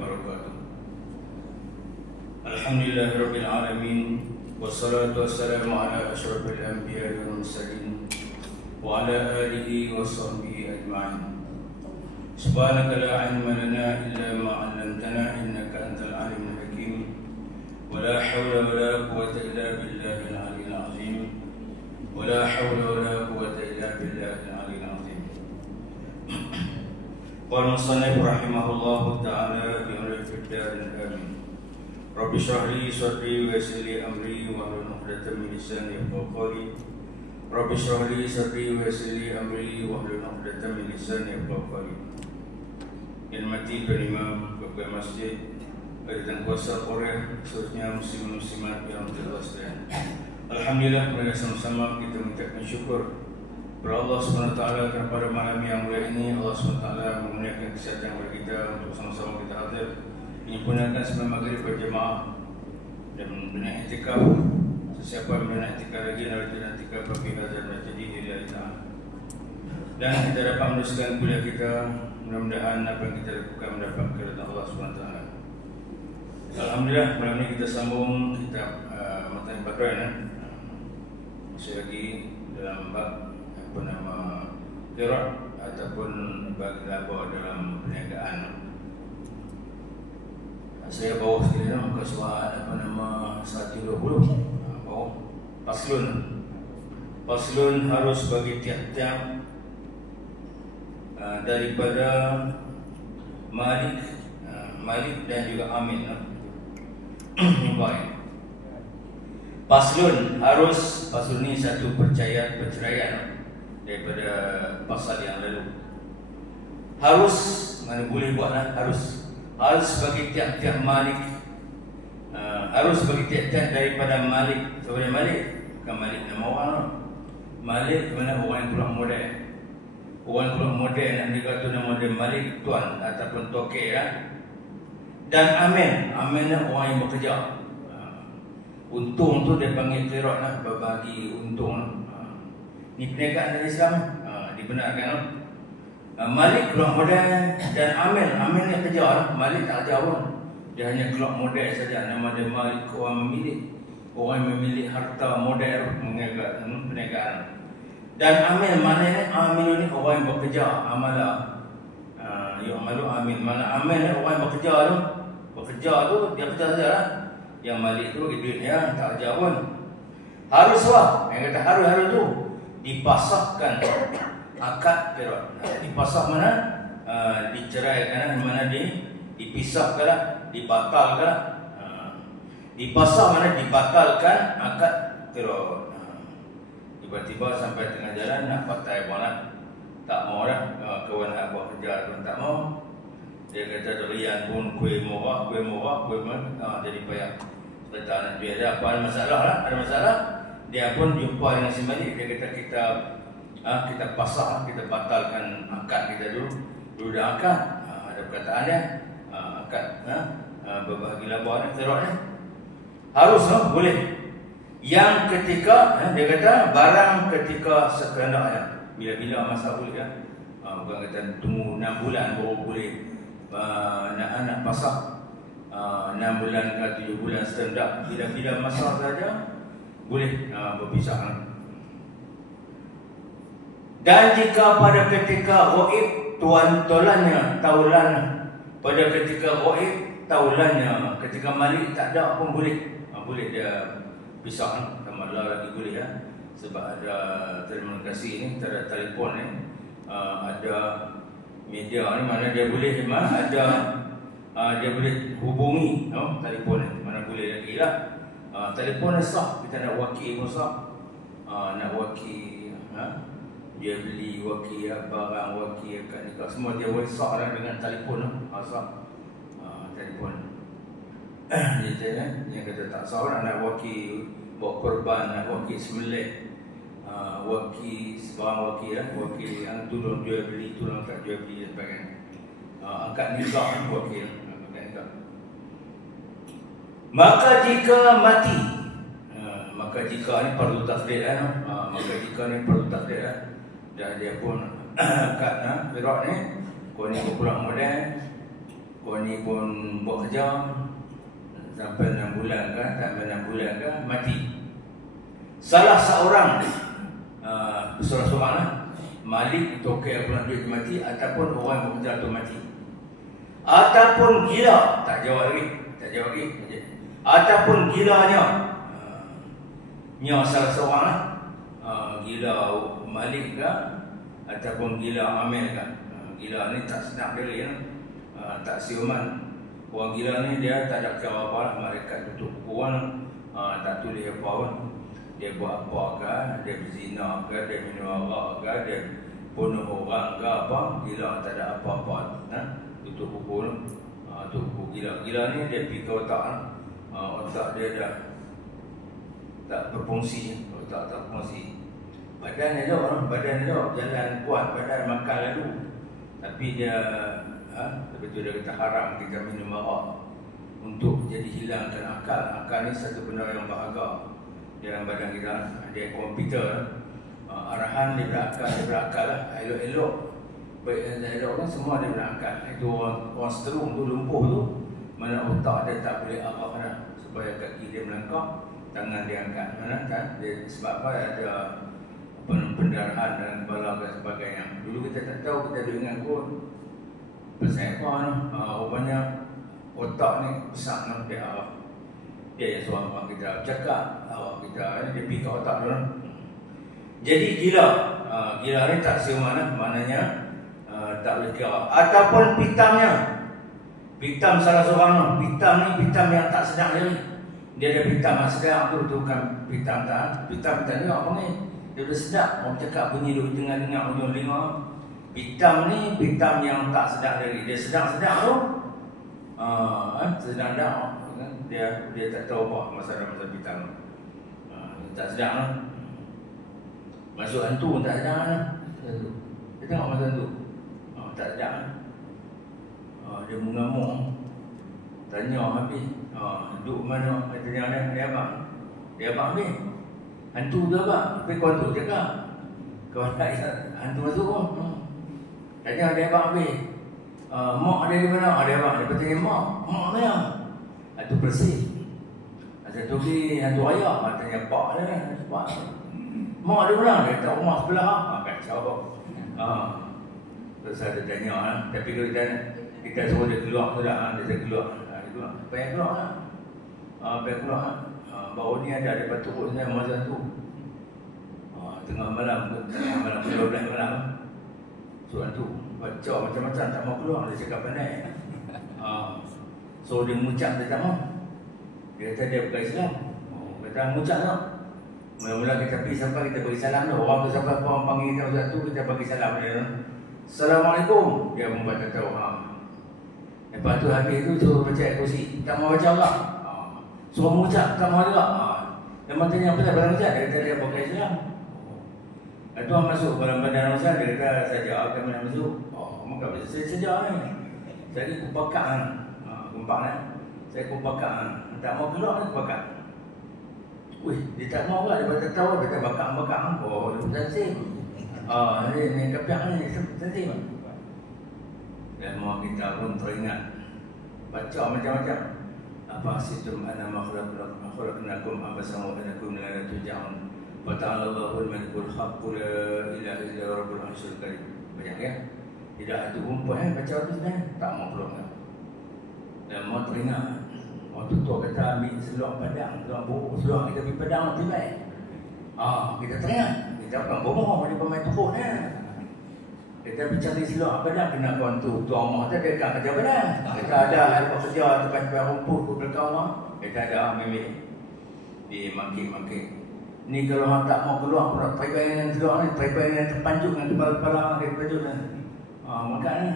wabarakatuh. Alhamdulillahirabbil alamin, wassalatu wassalamu ala asyrafil anbiya'i wal mursalin wa ala alihi wa sahbihi ajma'in. Subhanaka la ilma lana illa ma 'allamtana innaka antal alimul hakim. Wa la hawla wa la quwwata illa billahil aliyyil azim. Wa la hawla wa la quwwata illa billahil aliyyil azim. Qala musannif rahimahullahu ta'ala bi ulil darin amin. Rabbi shrah li sadri wa yassir li amri wahlul 'uqdatam min lisani yafqahu qawli. Rabbi shrah li sadri wa yassir li amri wahlul 'uqdatam min lisani yafqahu qawli. Yang mati Imam Ketua Masjid dan kuasa Korea, khususnya muslim-muslimat yang terlepas. Alhamdulillah, mereka sama-sama kita mengucapkan syukur kepada Allah SWT kerana pada malam yang mulia ini Allah SWT memurniakan kesihatan kepada kita untuk sama-sama kita hadir menyempurnakan sembahyang maghrib berjemaah dan benar i'tikaf. Sesiapa yang benar i'tikaf lagi dan tidak i'tikaf bagi hazard jadi lillahi ta'ala. Dan kita dapat meneruskan kuliah kita. Mudah-mudahan apa yang kita lakukan mendapat keridhaan Allah SWT. Alhamdulillah, malam ini kita sambung kitab Matan Badran. Masih lagi dalam bab apa nama qiraat ataupun bagi laba dalam perniagaan. Saya bawa sekali muka surat apa nama 120 bawah Paslun harus bagi tiap-tiap daripada Malik dan juga Amin. Baik. Paslun ni satu perceraian daripada pasal yang lalu. Harus mana boleh buatlah harus bagi tiap-tiap Malik. Harus bagi tiap-tiap daripada Malik. Sebenarnya Malik bukan Malik nama orang. Malik mana orang yang keluar modal. Orang keluar model nak dikata nama dia Malik tuan ataupun tokek lah. Dan Amin ni orang yang bekerja. Untung tu dia panggil qiraat lah, berbagi untung. Ni perniagaan dalam Islam dibenarkan. Malik keluar model dan Amin ni kerja lah. Malik tak kerja pun. Dia hanya keluar model saja. Nama dia Malik, orang yang memilih harta model perniagaan. Dan Amin maknanya Amin ni orang yang bekerja amalah. Amalu Amin. Mana Amin ni orang yang bekerja tu. Bekerja tu dia kerja sajalah. Yang Malik tu duitnya tak kerja pun. Haruslah. Yang kata harus tu dipasahkan akad qiraat. Dipasah mana? Diceraikan mana dipisahkanlah, dibatalkanlah. Dipasah mana dibatalkan akad qiraat. Tiba-tiba sampai tengah jalan nak patai malam tak mau dah, kawan nak buat kerja pun tak mau. Dia kata durian pun kuih murah jadi payah. Kata nak duit ada apa, ada masalah. Dia pun jumpa dengan si Malik. Dia kata kita pasah, kita batalkan akad kita dulu dah akad. Ada perkataan dia akad berbahagi laba ni qiraat ni harus boleh. Yang ketika dia kata barang ketika sekehendaknya, bila masa boleh kan, bukan kata tunggu 6 bulan baru boleh nak pasang 6 bulan ke 7 bulan sekehendak, bila masa saja boleh berpisah. Dan jika pada ketika ghaib tulannya pada ketika ghaib taulannya, ketika Malik tak ada pun boleh dia pisah. Kamalah lagi boleh sebab ada telekomunikasi ni, ada telefon ni, ada media ni mana dia boleh dia boleh hubungi telefon ni, mana boleh lagi lah. Telefon ni sah, kita nak wakil pun sah. Nak wakil dia beli wakil barang, wakil kat nikah, semua dia boleh sah lah dengan telefon sah. Telefon yang kata tak sah nak wakil bawa korban, nak wakil sembelih, wakil yang tolong jual beli, tolong tak jual beli dan sebagainya. Angkat nikah wakil, angkat nikah. Maka jika mati, maka jika ni perlu takdir dan dia pun angkat qiraat ni, kau ni pulang modal Orang ni pun buat kerja sampai 6 bulan kan, sampai 6 bulan kan, mati. Salah seorang seorang lah, malik tokek pulang duit mati, ataupun orang yang bekerja tu mati, ataupun gila, tak jawab lagi, ataupun gilanya salah seorang lah, gila malik ke ataupun gila amil ke. Gila ni tak sedap diri lah, tak siuman. Orang gila ni dia tak ada kira apa lah, mereka tutup buku tak tulis apa pun. Dia buat apa ke, dia berzina ke, dia minum arak ke, dia bunuh orang ke apa, gila tak ada apa-apa. Tutup buku tu, tutup buku gila. Gila ni dia pergi ke otak lah. Otak dia dah tak berfungsi, otak tak berfungsi. Badan elok, jalan kuat, badan makan lalu. Tapi dia betul dia kata haram kita minum arak untuk jadi hilangkan akal. Akal ni satu benda yang berharga dalam badan kita. Dia komputer, arahan dia berakal lah. Elok-elok, baik elok kan semua dia berakal. Itu orang seterung tu, lumpuh tu, mana otak dia tak boleh arah lah, supaya kaki dia melangkah, tangan dia angkat mana kan. Dia, sebab apa ada pendarahan dalam kepala dan sebagainya. Dulu kita tak tahu, kita ada ingat kot pasal apa ni, rupanya otak ni besar nak dia arah. Dia yang suara kita cakap, awak kita dia pergi ke otak dulu. Jadi gila ni tak siuman, maknanya tak boleh kira. Ataupun pitamnya, pitam salah seorang, pitam yang tak sedang diri. Dia ada pitam yang sedang tu bukan pitam tak. Pitam ni apa ni? Dia dah sedap, orang cakap bunyi dia dengar ujung telinga. Pitam ni pitam yang tak sedang diri. Dia sedang-sedang tu, sedang-sedang. Dia tak tahu apa masalah pitam. Tak sedang lah. Masuk hantu tak sedang lah. Dia tengok masa hantu, tak sedang lah. Dia mengamuk, tanya habis, duduk mana? Tanya dia abang. Dia abang habis, hantu tu abang. Tapi kau hantu cakap, kau tak hantu masuk pun. Tanya dia abang habis, mak dia di mana? Dia abang, dia tanya mak mana? Hantu bersih. Satu lagi hantu raya, tanya pak dia. Mak dia pulang, dia kata rumah sebelah. Kacau. Terus ada tanya lah. Tapi kalau kita suruh dia keluar tu dah, dia keluar. Pengen keluar lah. Baru ni ada batu turun saya masa tu. Tengah malam 12 malam. Suruh tu baca macam-macam, tak mau keluar. Dia cakap pandai. So dia mengucap, dia tak mau. Dia kata dia bukan Islam. Kata mengucap tak. Mula-mula kita pergi sampai, kita bagi salam tu. Orang tu sampai orang panggil kita waktu tu, kita bagi salam dia. Assalamualaikum. Dia membaca tahu. Lepas tu habis tu suruh baca kursi. Tak mau baca Allah. Suruh mengucap, tak mau juga. Dia tanya apa tak barang ucap. Dia kata dia pakai Islam. Itu orang masuk dalam badan Rasul. Dia kata saja akan mana masuk. Maka saya sejak ni. Saya kupakat kan. Kumpak kan. Saya kupakat kan. Tak mau keluar ni kupakat. Wih, dia tak mau lah. Dia tak tahu. Dia kata bakar-bakar. Dia sensim. Ni kepiak ni sensim. Dan mau kita pun teringat baca macam-macam. Apa sistem ana makhluk-makhluknakum abasamu anakum la tuja'un wa ta'ala Allahul malikul haqq la ilaha illa rabbul arsyil karim. Banyak ya. Tidak ada umpan baca tu sebenarnya tak mau keluar. Dan mau teringat waktu tu kata ambil seluar padang, seluar buruk, seluar kita pergi padang lebih baik. Kita teringat. Kita bukan bohong, dia pemain tukuk ni. Kita bicara seluar padang, kena kawan tu. Tuan rumah tu dia kan kerja padang. Kita ada kerja tempat-tempat rumput ke belakang rumah. Kita ada memang dimaki-maki. Ni kalau orang tak mau keluar, peribadi dengan seluar ni, peribadi dengan terpanjuk dengan kepala-kepala dia terpanjuk ni. Maka ni,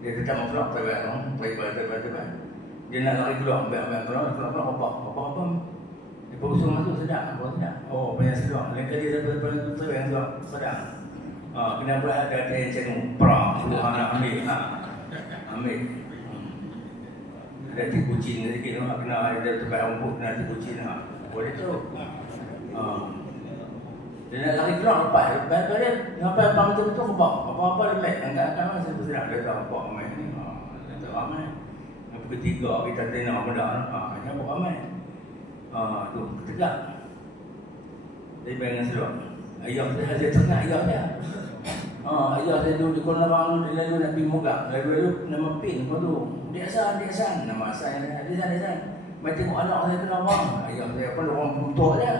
dia tetap mau keluar peribadi. Dia nak lari keluar, ambil keluar, apa-apa. Dia berusaha masuk sedap, banyak seluar. Lain kali dia betul-betul yang seluar padang. Kena buat ada yang cenguk perang, suruh anak ambil. Ada tipu kucing sedikit, kena ada tempat rumput, kena tipu kucing. Boleh tu. Dia nak lari keluar, lepas dia sampai abang betul-betul kebak. Apa-apa dia main, angkat-angkat masa bersedap. Dia tahu apa main ni. ramai. Yang ketiga kita tengok benda hanya buat ramai. Tu tegak. Dia pengen seluar. Ayah saya tengah ayah dia. Ayah saya dulu di Kuala Lumpur lalu nak pergi mogak. Lalu nama pin kau tu. Dia Hasan. Nama saya dia Hasan. Mai tengok anak saya kena bang. Ayah saya apa orang putus dia.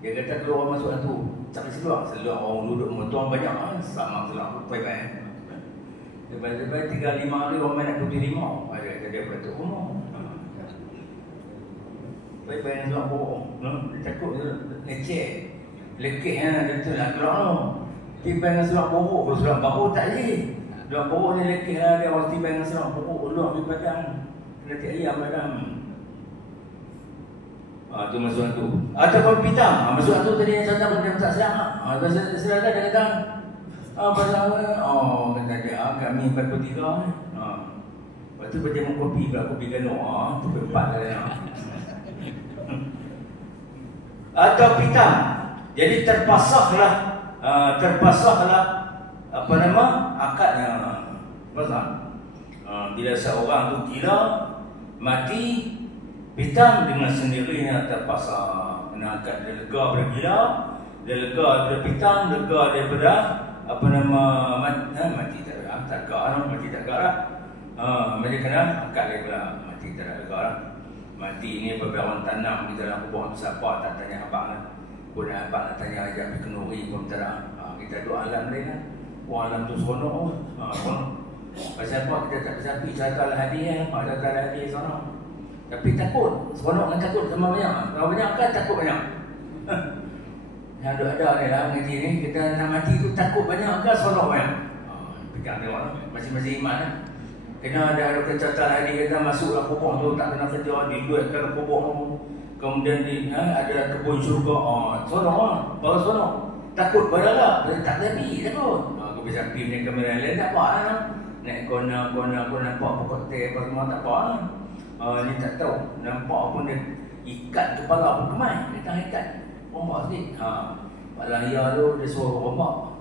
Dia kata keluar masuk tu. Cari seluar orang duduk motor banyak sama seluar baik-baik. Lepas 3-5 hari orang main nak putih limau. Ada dia pada rumah. Baik-baik seluar bohong. Dia takut leceh. Lekeh dia tu nak keluar tu. Tiba dengan seluar bohong. Seluar baru tak je. Seluar bohong ni lekeh lah dia. Orang tiba dengan seluar bohong. Keluar di padang. Kena tiap ayam padang. Tu masuk tu. Ataupun pitam. Masuk tu tadi yang saya tak tak siap. Saya dia kata pasal kata dia kami 43 ni. Lepas tu baca mu kopi pula kopi gano. Tu berempat lah. Atau pitam. Jadi terpasahlah apa nama akadnya. Pasal bila seorang tu gila mati pitam dengan sendirinya terpaksa kena akad dia lega daripada gila, dia lega daripada pitam, lega daripada apa nama mati tak lega lah. Macam kena akad dia pula mati tak lega lah. Mati ni beberapa tanam di dalam kubur siapa tak tanya abang lah. Pun abang nak tanya ajak pergi kenuri pun tak ada. Kita duduk alam dia kan. Alam tu seronok. Pasal apa kita tak bersapi syaitan hadiah, datang hadiah seronok. Tapi takut, seronok dengan takut sama banyak. Kalau banyak kan takut banyak. Yang ada ni lah mengaji ni, kita nak mati tu takut banyak kan seronok banyak. Pegang tengok lah, masing-masing iman lah. Kena ada kecatat hadiah kita masuklah kubur tu, tak kena kerja, diluatkan kubur tu. Kemudian ada kebun syurga, seronok lah, baru seronok. Takut pada lah, tak tapi takut. Aku bisa pergi naik kamera lain, tak apa lah. Naik kona aku nampak pokok teh apa semua tak apa lah. Ni tak tahu, nampak pun dia ikat kepala pun kemai, dia tak ikat ombak sikit. Pak Lahir tu dia suruh ombak.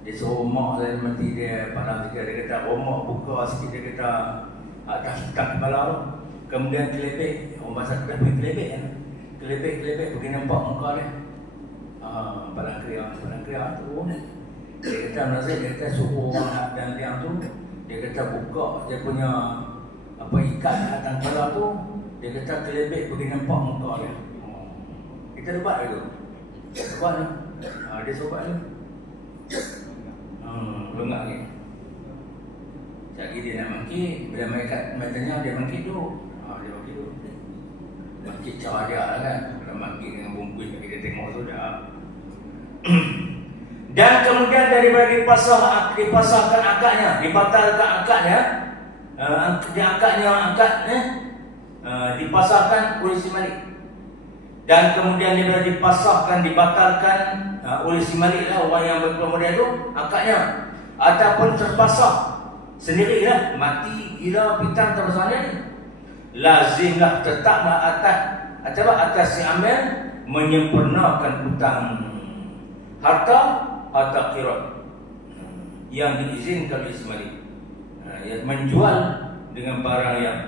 Dia suruh ombak saya mati dia palang sikit, dia kata ombak buka sikit, dia kata atas ikat kepala tu. Kemudian kelebek, ombak satu dah pergi kelebek kan. Kelebek pergi nampak muka dia. Palang kriak tu. Dia kata menasib, dia kata suruh orang dan liang tu, dia kata buka dia punya apa ikat atas kepala tu, dia kata kelebek pergi nampak muka dia. Kita buat itu. Buat lah. Dia sobat tu. Lengak ni. Jadi dia nak mangkit, bila mereka tanya dia mangkit tu. Dia mangkit tu. Mangkit cara dia lah kan. Kalau mangkit dengan bungkus kita tengok tu dah. Dan kemudian daripada dipasahkan akadnya, dibatalkan akadnya. Dipasahkan oleh si Malik. Dan kemudian dia dibatalkan oleh si Malik lah, orang yang berkemudian tu akadnya. Ataupun terpasah sendirilah, mati, gila, pitam terpasahnya ni. Lazimlah tetaplah atas si amil menyempurnakan hutang harta atau qirat yang diizinkan oleh si Malik. Menjual dengan barang yang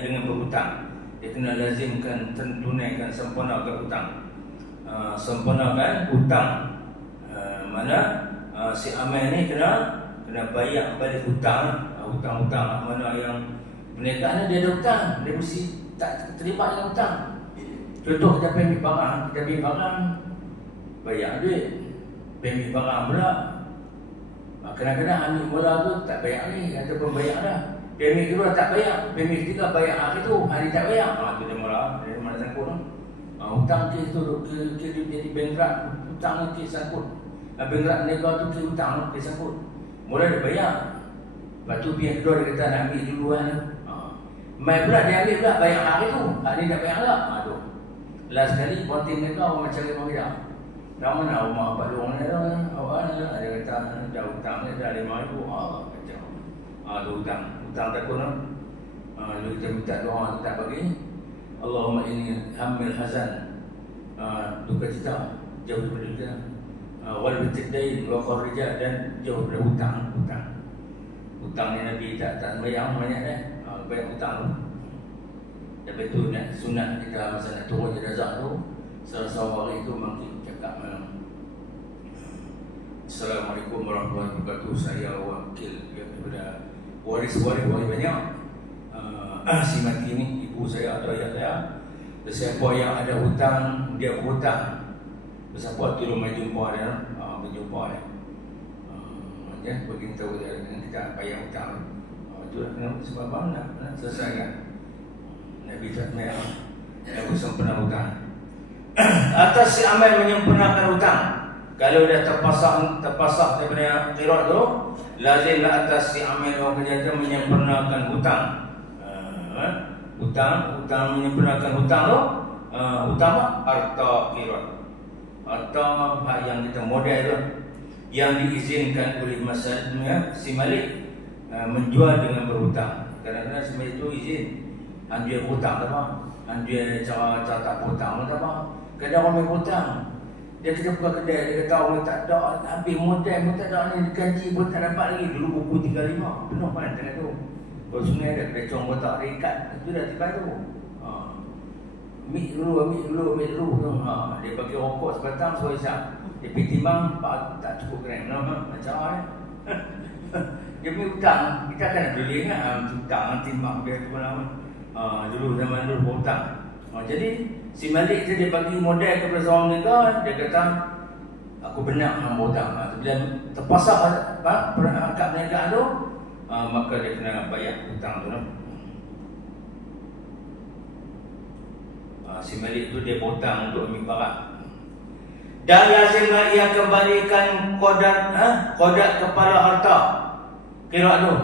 dengan berhutang. Dia kena lazimkan tunaikan sempurnakan hutang. Sempurnakan hutang. Mana si amil ni kena bayar balik hutang. Hutang-hutang mana yang perniagaan dia ada hutang, dia mesti tak terlibat dengan hutang. Contoh kita pemik barang, bayar duit. Pemik barang pula kadang-kadang ambil mula tu tak bayar ni ataupun bayar dah. Pemik kedua tak bayar, pemik ketiga bayar hari tu, hari tak bayar. Tu dia mula, dia mana sangkut tu. Hutang kes tu jadi bankrupt, hutang kes sangkut. Bankrupt mereka tu kes hutang kes sangkut. Mula dia bayar. Lepas tu pihak kedua dia kata nak ambil duluan tu. Mai pula dia ambil pula bayar hari tu, hari tak bayar tak. Tu. Last kali konten mereka orang macam dia dia. Nama nak rumah Pak Long ni lah. Awak ni lah. Dia kata dah hutang ni dah 5,000. Macam. Tu hutang takut lah. Lalu kita minta doa tak bagi. Allahumma inni hamil hazan. Duka cita jauh daripada kita. Wal bitdain wa kharija dan jauh daripada hutang. hutangnya Nabi tak bayang banyak dah. Banyak hutang tu. Lepas tu nak sunat kita masa nak turun jenazah tu, salah seorang itu mungkin cakap Assalamualaikum warahmatullahi wabarakatuh. Saya wakil daripada waris-waris banyak. Si mati ni ibu saya atau ayah saya. Siapa yang ada hutang, dia berhutang. Siapa tu rumah jumpa dia, berjumpa dia. Ya, bagi tahu dia dengan kita bayar hutang. Itulah kenapa sebab nak selesaikan. Nabi tak mayar. Aku sempurna hutang. Atas si amal menyempurnakan hutang. Kalau dah terpasang daripada qirat tu, lazimlah atas si amal orang kerja tu menyempurnakan hutang. Hutang menyempurnakan hutang tu, utama harta qirat. Harta yang kita modal tu, yang diizinkan oleh masyarakat si malik menjual dengan berhutang. Kadang-kadang si malik itu izin dia berhutang tak apa, dia cara tak berhutang tak apa. Kadang orang berhutang, dia kita buka kedai, dia kata orang tak ada, habis modal pun tak ada ni, gaji pun tak dapat lagi. Dulu buku 35 penuh kan tengah tu. Kalau sungai ada kedai cong botak ada ikat, itu dah tiba tu. Ambil dulu tu. Dia bagi rokok sebatang suruh isap. Dia pergi timbang, tak cukup gram. Macam mana? Dia punya hutang, kita akan beli ingat hutang, timbang biar ke mana. Dulu zaman dulu berhutang. Jadi si malik tu dia bagi modal kepada seorang mereka, dia kata aku benar dengan berhutang. Bila terpaksa akad perniagaan tu, maka dia kena bayar hutang tu. Si malik tu dia berhutang untuk ambil barang. Dan lazimlah ia kembalikan kodak kepala harta qirat tu.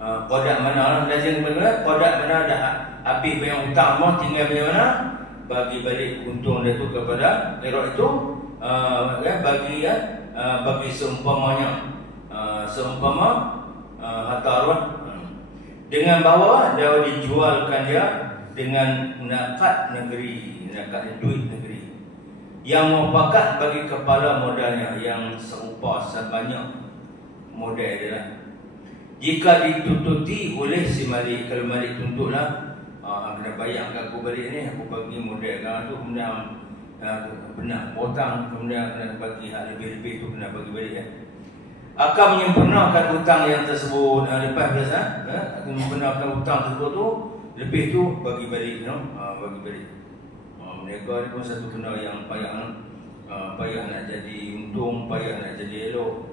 Kodak mana lazim kembalikan, kodak mana dah habis bayar hutang mau tinggal macam mana, bagi balik untung dia tu kepada qirat itu, bagi seumpamanya seumpama harta arwah, dengan bahawa dia dijualkan dia dengan nakat negeri, nakat duit negeri yang mufakat bagi kepala modalnya yang serupa sebanyak modal dia lah. Jika ditututi oleh si malik, kalau malik tuntutlah, kena bayar aku balik ni, aku bagi modal kan tu, kemudian benar potong, kemudian kena bagi hal lebih-lebih tu kena bagi balik ya. Akan menyempurnakan hutang yang tersebut. Lepas biasa akan menyempurnakan hutang tersebut tu, lebih tu bagi balik, bagi balik. Mereka ni pun satu benda yang payah, payah nak jadi untung, payah nak jadi elok.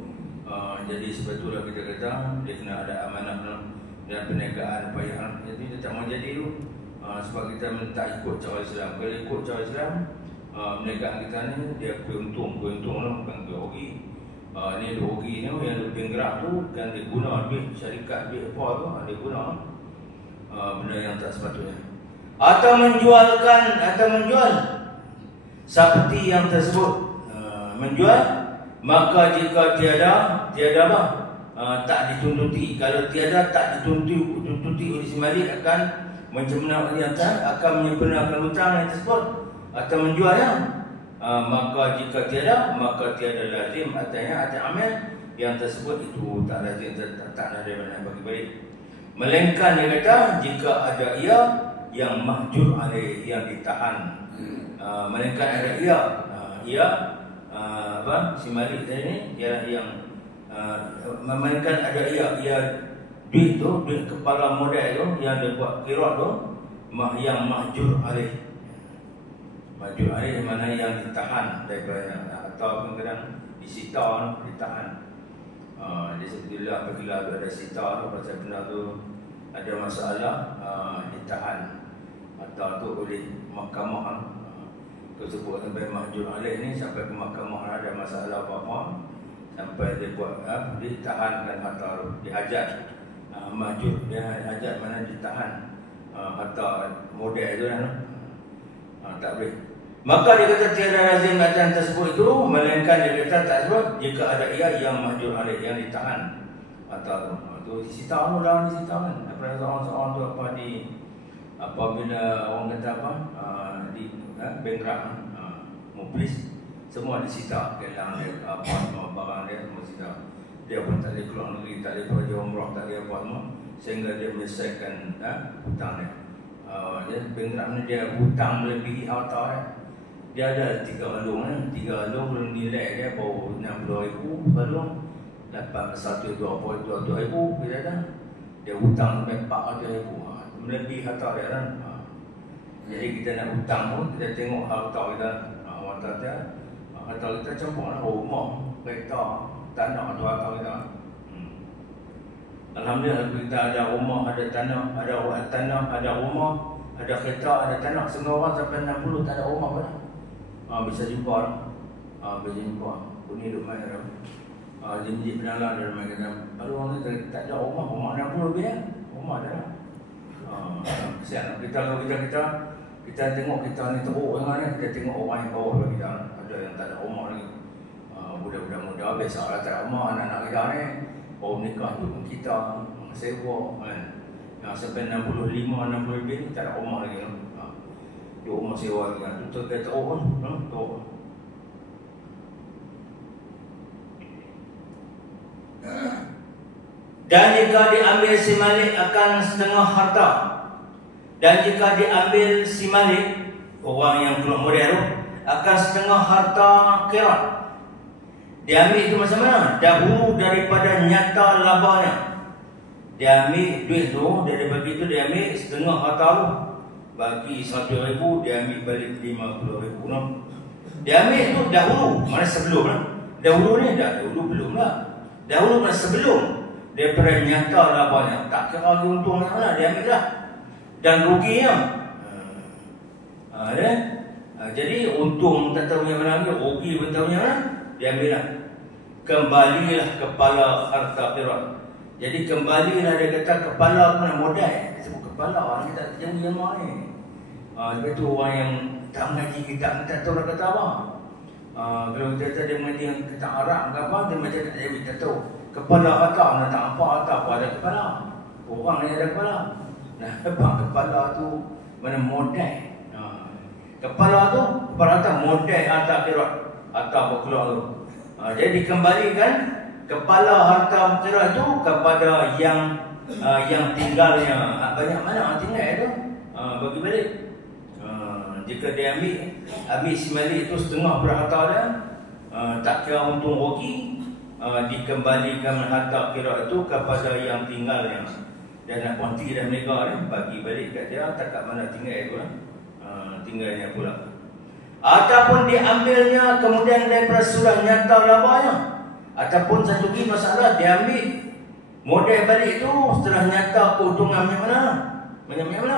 Jadi sebetulnya kita kata dia kena ada amanah dan perniagaan payah. Jadi dia tak mau jadi tu, sebab kita tak ikut cara Islam. Kalau ikut cara Islam, perniagaan kita ni dia untung lah, bukan rugi. Ni rugi ni yang lebih gerak tu kan dia guna duit syarikat, duit apa tu dia guna benda yang tak sepatutnya. Atau menjual seperti yang tersebut, menjual, maka jika tiada apa, tak dituntuti. Kalau tiada tak dituntuti oleh si malik, akan akan menyempurnakan hutang yang tersebut atau menjualnya. Maka jika tiada, maka tiada lazim atasnya atas amal yang tersebut itu tak lazim, tak ada mana bagi balik. Melainkan dia kata jika ada ia yang mahjur alaih, yang ditahan. Melainkan ada ia apa si malik tadi ni ialah yang melainkan ada ia duit tu, duit kepala modal tu yang dia buat qirat tu, yang mahjur alaih. Mahjur alaih mana yang ditahan daripada, atau kadang disita, ditahan. Dia sebetulnya apabila ada sita tu, pasal benda tu ada masalah, ditahan atau tu oleh mahkamah. Tersebut sampai mahjur alaih ni, sampai ke mahkamah ada masalah apa-apa, sampai dia buat ditahankan harta tu, dihajat. Mahjur dia hajat mana ditahan harta modal tu kan. Tak boleh. Maka dia kata tiada lazim bacaan tersebut itu, melainkan dia kata tak sebut jika ada ia yang mahjur alaih, yang ditahan harta tu disita orang disita kan. Daripada seorang tu apa di apabila orang kata apa di bankrupt, muflis, semua disita, gelang dia, apa semua barang dia semua disita. dia pun tak boleh keluar negeri, tak boleh pergi umrah, tak boleh apa semua, sehingga dia menyelesaikan hutang dia. Dia bankrupt, dia hutang melebihi harta dia. Dia ada 3 alung, 3 alung nilai dia baru 60,000 alung, dapat 120,000 bila dah dia hutang sampai 400,000, melebihi harta dia kan. Jadi kita nak hutang pun kita tengok harta kita, harta kita campur lah, rumah, kereta, tanah atau harta kita. Alhamdulillah kita ada rumah, ada tanah, ada rumah, ada kereta, ada tanah. Semua orang sampai 60 tak ada rumah pun lah. Bisa jumpa lah. Bisa jumpa. Ini duduk main dah. Jinjit penalang dia main kata, kalau orang kata tak ada rumah 60 lebih lah. Rumah dah lah. Kesian lah. Kita tengok kita ni teruk sangat ni. Kita tengok orang yang bawah lagi kita. Ada yang tak ada rumah lagi. Budak-budak muda biasalah tak ada rumah. Anak-anak kita ni baru nikah tu pun kita sewa kan. Yang sampai 65, 60 lebih ni tak ada rumah lagi kan. Dia rumah sewa lagi kan. Itu kita teruk kan. Teruk. Dan jika diambil si malik akan setengah harta. Dan jika diambil si malik, orang yang keluar modal tu, akan setengah harta kirat. Diambil itu macam mana? Dahulu daripada nyata labanya. Diambil duit tu, dia bagi tu diambil setengah harta tu. Bagi 100,000, diambil balik 50,000 no? Diambil tu dahulu, mana sebelum lah. Dahulu ni dah, dahulu belum lah. Dahulu mana sebelum daripada nyata labanya. Tak kira lagi untung yang mana, diambil lah. Dan ruginya jadi untung tak tahu yang mana ambil, rugi pun tahu yang mana, diambil lah. Kembalilah kepala harta kirat. Jadi kembalilah, dia kata kepala mana modal. Sebut kepala, orang kita tak jauh yang mana ni. Sebab tu orang yang tak mengaji kita tak tahu nak kata apa. Kalau kita dia mengaji kata Arab ke apa, dia macam tak jadi kita tahu. Kepala harta, nak tak apa ada kepala. Orang ni ada kepala. Nah, kepala tu mana modal. Kepala tu, kepala harta modal harta kirat, harta berkeluar tu. Jadi dikembalikan kepala harta kirat tu kepada yang tinggalnya. Banyak mana tinggal tu, bagi balik. Jika dia ambil si malik itu setengah berharta dia, tak kira untung rugi, dikembalikan harta kirat itu kepada yang tinggalnya. Dan nak konti dah mereka ni, bagi balik kat dia, tak kat mana tinggal tu lah. Tinggalnya pula. Ataupun diambilnya kemudian daripada surah nyata labanya. Ataupun satu lagi masalah, dia ambil modal balik tu setelah nyata keuntungan macam mana.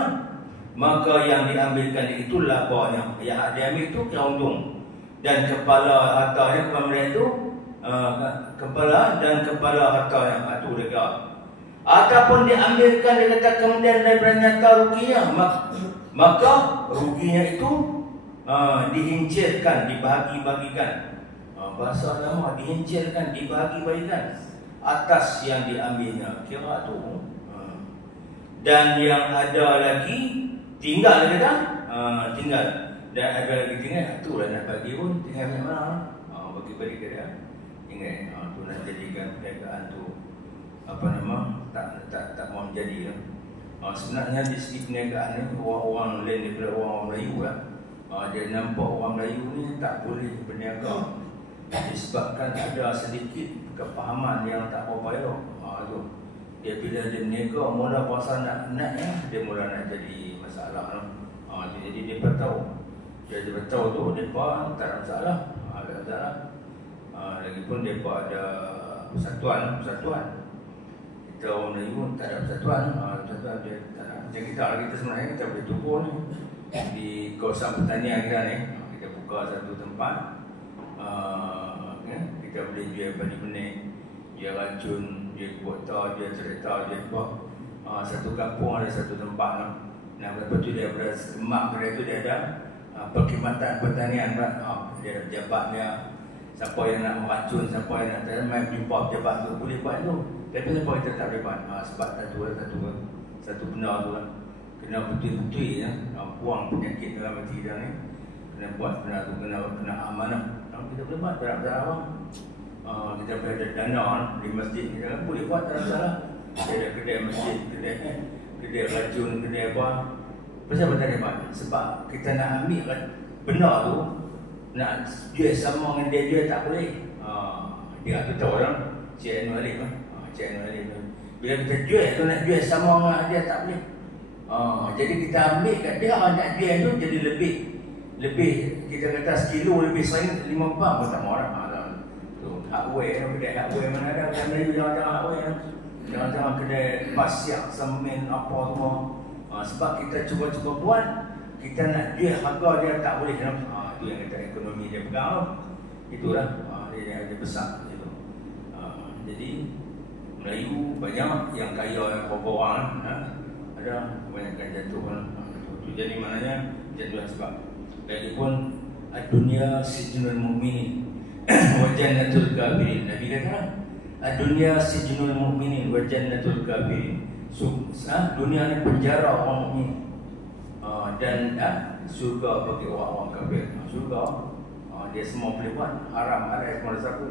Maka yang diambilkan itu labanya. Yang diambil itu kira untung. Dan kepala hartanya kepada itu kepala dan kepala hartanya itu dekat. Ataupun diambilkan, dia kata kemudian daripada nyata ruginya, maka ruginya itu dihincirkan, dibahagi-bagikan. Bahasa lama, dihincirkan, dibahagi-bagikan atas yang diambilnya, kira tu. Dan yang ada lagi tinggal, dia kata tinggal. Dan ada lagi tinggal, tu lah nak bagi pun, tinggal macam mana, bagi-bagi ke dia. Ingat, tu nak jadikan perniagaan tu tak mau menjadi lah. Sebenarnya di segi perniagaan ni, orang-orang lain daripada orang Melayu lah, dia nampak orang Melayu ni tak boleh berniaga disebabkan ada sedikit kefahaman yang tak berapa elok. Dia bila dia berniaga, mula pasal nak dia mula nak jadi masalah lah. Jadi dia tahu. Dia tahu tu, dia tak ada masalah. Ada masalah. Lagipun dia ada persatuan. Kita orang Melayu tak ada persatuan. Persatuan dia tak ada. Macam kita sebenarnya kita boleh tumpul ni di kawasan pertanian kita ni. Kita buka satu tempat, kita boleh jual benih-benih, dia racun, dia kuota, dia cerita, dia buat. Satu kampung ada satu tempat lah. Nah, lepas tu dia ada semak kedai tu, dia ada perkhidmatan pertanian. Dia ada pejabatnya. Siapa yang nak meracun, siapa yang nak main jumpa pejabat tu, boleh buat tu. Tapi kenapa kita tak boleh buat? Sebab satu benda tu lah. Kena betul-betul ya, buang penyakit dalam hati kita ni. Kena buat benda tu, kena amanah. Kita boleh buat berat-berat awam. kita ada dana di masjid, kita boleh buat, tak ada masalah. Kita ada kedai masjid, kedai racun, kedai apa. Pasal apa tak ada? Sebab kita nak ambil benda tu, nak jual sama dengan dia jual tak boleh. Dia tu tahu orang Cik Anwar Alim Cik Anwar Alim tu. Bila kita jual tu nak jual sama dengan dia tak boleh. Jadi kita ambil kat dia, nak jual tu jadi lebih kita kata sekilo lebih sering 5 pound pun tak mau orang. Tu hardware, kedai hardware mana ada, kedai Melayu jangan-jangan hardware. Jangan-jangan kedai pasiak, semen apa semua. Sebab kita cuba-cuba buat, kita nak jual harga dia tak boleh. Itu yang kata ekonomi dia pegang. Itulah dia besar gitu. Jadi Melayu banyak yang kaya, yang berapa ada kebanyakan jatuh jadi maknanya jatuh sebab lagipun dunia sijnul mu'minin wa jannatul kafirin. Nabi kata dunia sijnul mu'minin wa jannatul kafirin. Dunia ni penjara orang mukmin dan surga bagi orang-orang kafir. Surga dia semua boleh buat, haram halal semua dah sapu.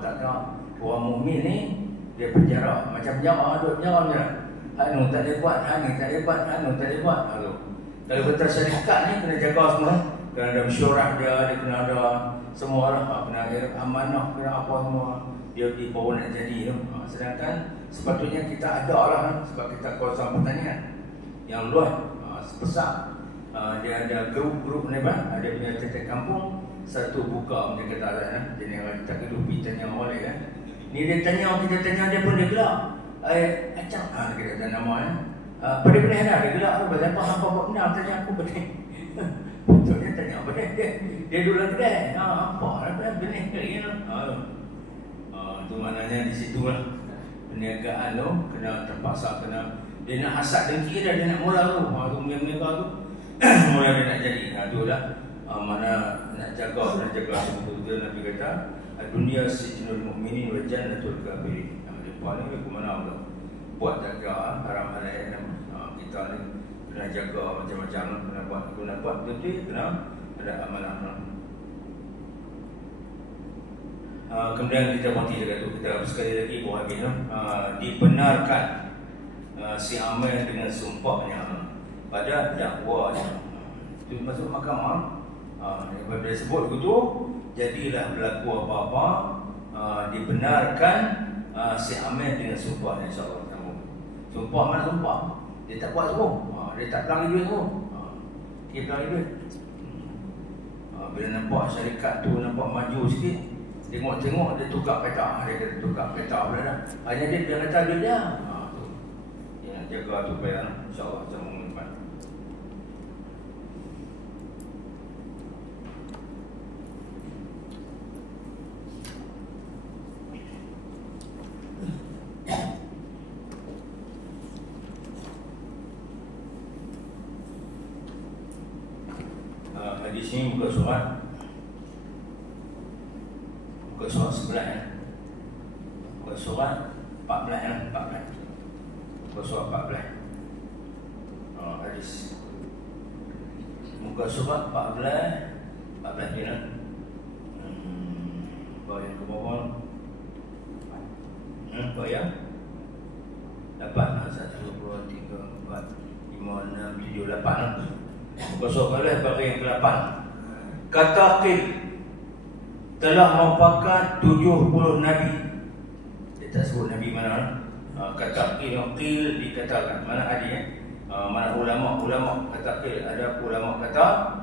Tak tahu orang mukmin ni dia penjara, macam penjara, duduk penjara je. Anu tak boleh buat, anu tak boleh buat, anu tak boleh buat. Kalau betul syarikat ni kena jaga semua. Kena ada mesyuarat dia kena ada semua orang, kena ada amanah, kena apa semua. Dia baru nak jadi tu. Sedangkan sepatutnya kita ada lah, sebab kita kawasan pertanian yang luas, besar. Dia ada grup-grup ni ada punya tiap kampung. Satu buka dia kata dia ni orang tak kedupi tanya orang lain ni dia tanya, kita tanya dia pun dia gelak. Acang kita kata nama pada benar dia gelak tu pasal apa buat benar, tanya aku benar. Betulnya tanya apa dia duduk dalam kedai. Apa benar ke ni. Tu maknanya di situlah perniagaan tu kena terpaksa, kena dia nak hasad dengki dia nak mula tu. Tu mula tu mula dia nak jadi. Itulah mana nak jaga betul-betul. Nabi kata dunia sijnul mu'minin wa jannatul kafirin. Depan ni ke mana pula buat jaga haram halal. Kita ni kena jaga macam-macam, kena buat betul, kena ada amanah. Kemudian kita mati dekat tu, kita sekali lagi buat habis dibenarkan si amal dengan sumpahnya pada dakwanya. Itu masuk mahkamah. Bila disebut begitu, jadilah berlaku apa-apa dibenarkan si amal dengan sumpahnya, insya-Allah. Sumpah mana sumpah? Dia tak buat semua. Dia tak pelangi duit semua. Dia pelangi duit. Bila nampak syarikat tu nampak maju sikit, tengok-tengok dia tukar peta. Dia kata tukar peta pula dah. Hanya dia kata duit dia. Yang jaga tu supaya insya-Allah sama depan. Di sini muka surat sebelah muka surat 14 muka surat 14 hadis muka surat 14 dia bayang ke bawah bayang 8 1, 2, 3, 4, 5, 6, 7, 8 Muka surat bagi yang ke-8. Kata Qil telah merupakan 70 Nabi. Dia tak sebut Nabi mana. Kata Qil dikatakan. Mana ada mana ulama kata Qil. Ada ulama kata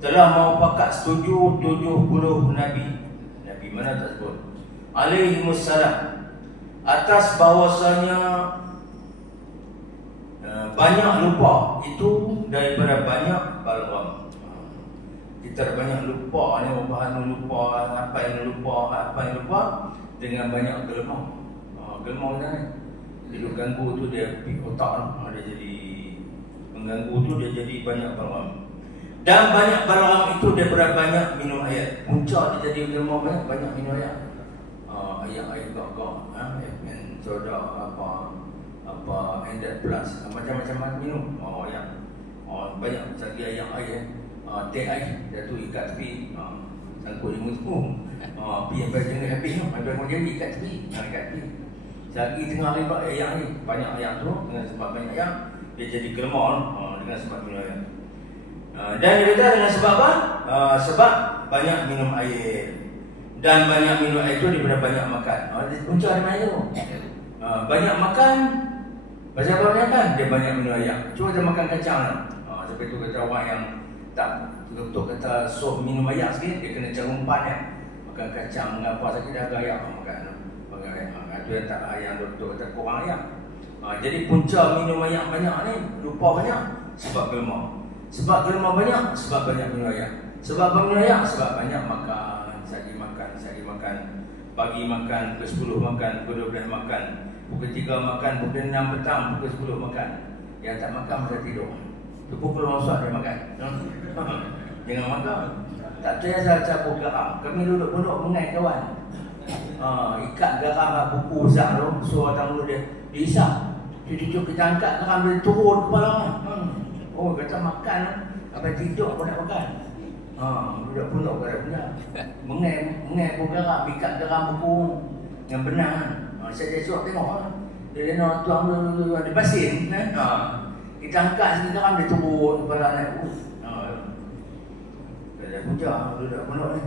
telah merupakan 70 Nabi. Nabi mana tak sebut. Alaihimussalam. Atas bahawasanya banyak lupa itu daripada banyak balgham. Kita banyak lupa ni, bahan lupa, apa yang lupa dengan banyak gelmau. Gelmau kan dia ganggu tu, dia otak dia jadi mengganggu tu, dia jadi banyak balgham. Dan banyak balgham itu daripada banyak minum air. Punca dia jadi gelmau banyak minum air. Ayat-ayat gagak, yang soda apa ended plus macam-macam minum yang banyak cari air teh air jatuh ikat tepi sangkut di mulut Pergi sampai tengah habis tu, ada orang jadi kat tepi, kat tepi. Lagi tengah lebat ayak ni, banyak ayak tu, dengan sebab banyak ayak, dia jadi gelmar dengan sebab minum ayak. Dan dia kata dengan sebab apa? Sebab banyak minum air. Dan banyak minum air itu daripada banyak makan. Punca di mana tu? Banyak makan, pasal apa banyak makan? Dia banyak minum air. Cuba dia makan kacang lah. Sampai tu kata orang yang tak betul kata sup minum air sikit, dia kena cara umpan ya. Makan kacang, mengapa sakit dah agak air makan. Makan air. Itu yang tak ayam betul kata kurang air. Jadi punca minum air banyak ni, lupa banyak sebab gelmar. Sebab gelmar banyak, sebab banyak minum air. Sebab minum air, sebab banyak makan. Sehari makan, pagi makan, pukul 10 makan, pukul 12 makan, pukul 3 makan, pukul 6 petang, pukul 10 makan. Yang tak makan masa tidur. Tu pukul masak dia makan. Jangan makan. Tak percaya saya cabut garam. Kami duduk-duduk mengai kawan. Ikat garam buku besar tu, suruh tamu dia diisap. Cucuk kita angkat garam dia turun kepala. Oh kata makan, apa tidur pun nak makan. Budak pun pada mengai pun garam, ikat garam buku yang benang. Saya esok tengok dia nak tuang tu ada basin kita angkat sikit garam dia turun kepala naik. Dia puja budak pun ni.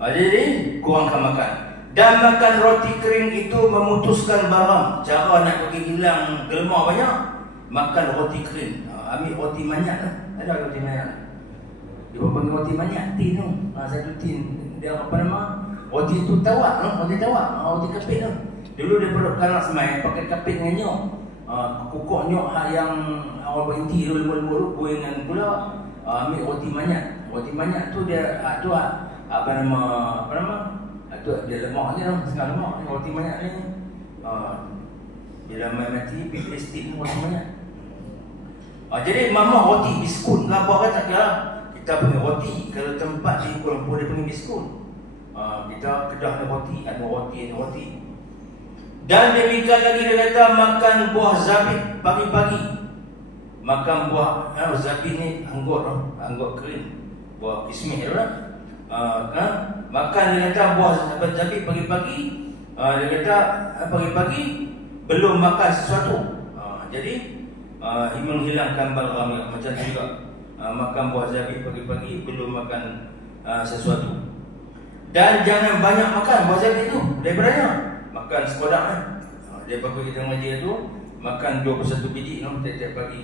Jadi kurangkan makan. Dan makan roti kering itu memutuskan barang. Cara nak bagi hilang gelmar banyak, makan roti kering. Ambil roti manyak lah. Ada roti manyak. Dia panggil roti manyak, tin tu. Satu tin. Dia apa nama? Roti tu tawak, roti tawak, roti kapit tu. Dulu dia perlu kanak semai pakai kapit dengan nyok. Kukuk nyok yang orang berhenti tu lembu-lembu tu buih dengan gula. Ambil roti manyak. Roti manyak tu dia tu apa nama? Tu dia lemak je tu, setengah lemak ni roti manyak ni. Bila mati pergi stick roti manyak. Jadi mama roti biskut ke apa kan tak kira. Kita punya roti, kalau tempat di Kuala Lumpur dia punya biskut. Kita kedah ada roti, ada roti. Dan demikian lagi dia kata makan buah zabit pagi-pagi. Makan buah zabit ni anggur kering. Buah kismis tu lah. Makan dia kata buah zabit pagi-pagi. Dia kata pagi-pagi belum makan sesuatu. Jadi menghilangkan balgam macam tu juga. Makan buah zabit pagi-pagi belum makan sesuatu. Dan jangan banyak makan buah zabit tu. Daripadanya makan sekodak kan. Dia bagi kita mengaji tu makan 21 biji tiap-tiap pagi.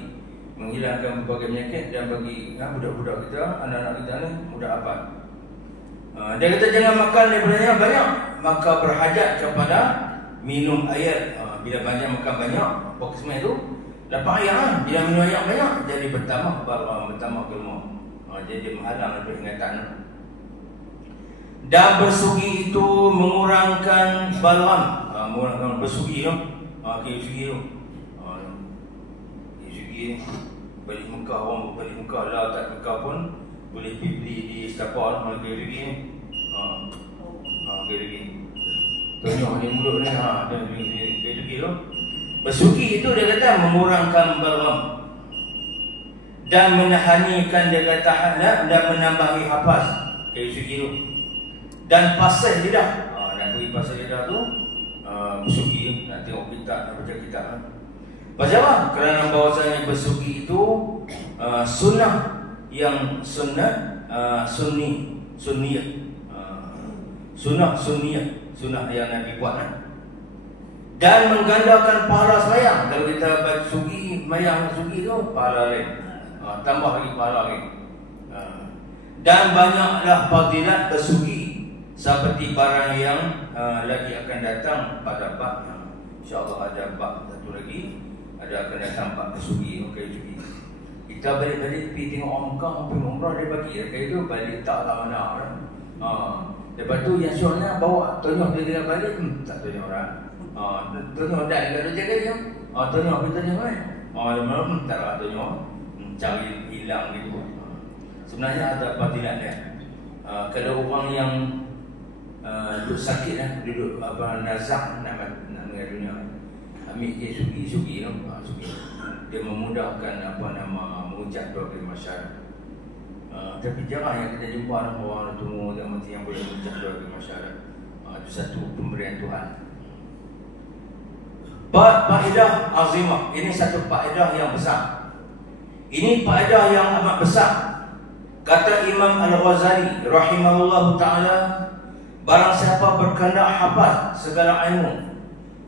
Menghilangkan berbagai penyakit dan bagi budak-budak kita, anak-anak kita ni mudah dapat. Dia kata jangan makan daripadanya banyak, maka berhajat kepada minum air. Bila banyak makan banyak, pokoknya itu dapat air lah. Bila minum air banyak, jadi bertambah gelmar. Jadi menghalang daripada ingatan. Dan bersugi itu mengurangkan balgam. Mengurangkan bersugi tu. Sugi tu. Sugi balik Mekah, orang balik Mekah lah tak Mekah pun boleh beli di Setapak harga ringgit ni. Harga ringgit. Tonyok ni mulut ni dan ringgit tu. Bersugi itu dia kata mengurangkan balgam dan menahanikan dia kata hadap dan menambahi hapas kayu sugi tu. Dan pasal lidah. Nak pergi pasal lidah tu bersugi, nak tengok kitab, nak baca kitab. Pasal apa? Kerana bahawasanya bersugi itu sunnah yang sunniyah. Sunnah yang Nabi buat. Dan menggandakan pahala sembahyang. Kalau kita bersugi, sembahyang sugi tu pahala lain. Tambah lagi pahala lain. Dan banyaklah fadilat bersugi seperti barang yang lagi akan datang pada bab yang insya-Allah ada bab satu lagi, ada akan datang bab bersugi, kayu sugi. Kita balik-balik pergi tengok orang Mekah, pergi umrah dia bagi kayu tu balik tak mana. Lepas tu yang syurnya bawa tonyok dia balik, tak tonyok orang. Tonyok dah dia jaga dia. Tonyok kita tonyok kan. Lama-lama tak ada tonyok. Cari hilang gitu. Sebenarnya ada fadilat dia. Kalau orang yang duduk sakit duduk nazak nak meninggal dunia, ambil dia sugi dia memudahkan mengucap doa ke masyarakat. Tapi jarang yang kita jumpa orang tunggu dan mati yang boleh mencabar ke masyarakat. Itu satu pemberian Tuhan. Faedah azimah. Ini satu faedah yang besar. Ini faedah yang amat besar. Kata Imam Al-Ghazali rahimahullah ta'ala, barang siapa berkehendak hafaz segala ilmu,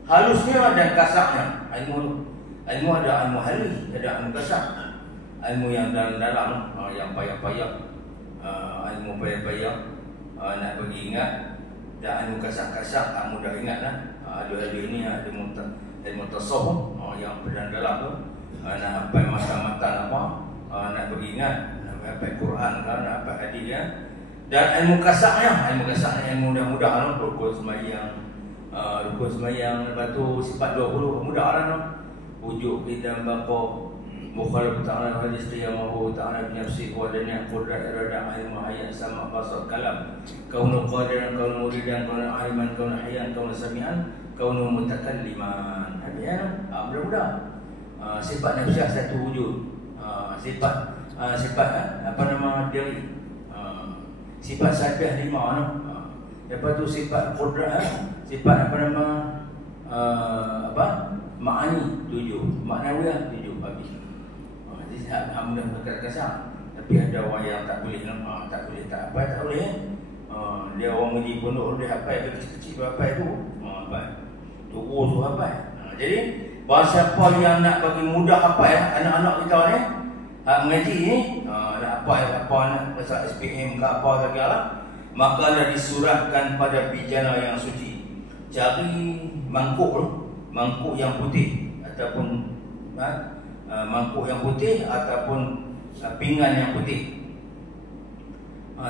halusnya dan kasarnya. Ilmu ada ilmu halus, ada ilmu kasar. Ilmu yang dalam-dalam, yang payah-payah, ilmu payah-payah, nak bagi ingat. Dan ilmu kasar-kasar tak mudah ingat lah. Ada ini, ada ilmu tasawuf, yang dalam tu, nak hafal matan-matan apa, nak bagi ingat, nak hafal Quran ke, nak hafal hadis ya. Dan ilmu kasarnya ilmu mudah-mudah, rukun sembahyang, lepas tu sifat 20 mudah lah. Wujud kita bapa mukhalaf ta'ala hadis qiyamahu ta'ala binafsi wa dana qudrat irada ilmu hayat sama basar kalam kaunu qadiran kaunu muridan kaunu aliman kaunu hayyan kaunu sami'an kaunu mutakalliman. Mudah-mudah. Sifat nafsiyah satu wujud. Sifat apa nama diri. Sifat sabiah 5 lepas tu sifat qudrat, sifat apa nama ma'ani 7, maknawiyah 7 habis. Alhamdulillah berkat kasar. Tapi ada orang yang tak boleh tak boleh. Dia orang mengaji pondok dia hafal kecil-kecil hafal tu. Turun tu hafal. Jadi bahasa apa yang nak bagi mudah hafal anak-anak kita ni mengaji ni nak apa nak pasal SPM ke apa segala, maka dah disuratkan pada bijana yang suci. Cari mangkuk yang putih ataupun mangkuk yang putih ataupun pinggan yang putih.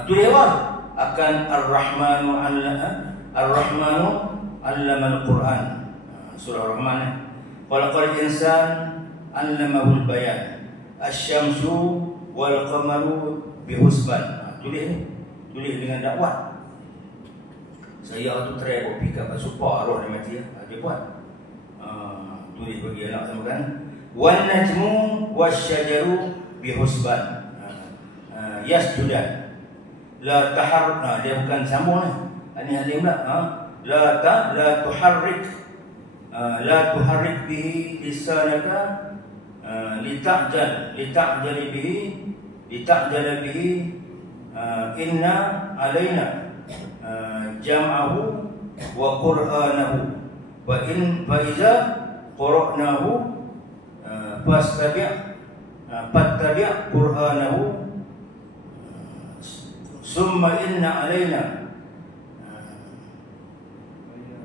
Tulislah akan Ar-Rahmanu 'allamal Quran. Surah Rahman. Khalaqal insan 'allamahul bayan. Asy-syamsu wal qamaru bihusban. Tulis dengan dakwah. Saya tu try buat pick up supaya roh dia mati dia buat. Tulis bagi anak sama kan. Wan najmu wasyajaru bihusban. Yasjudan. La taharruk. Dia bukan sambung ni. Ini halim pula. La tuharrik bihi lisanaka lita'jal bihi inna alaina jam'ahu wa qur'anahu fa iza qara'nahu fattabi' qur'anahu summa inna alaina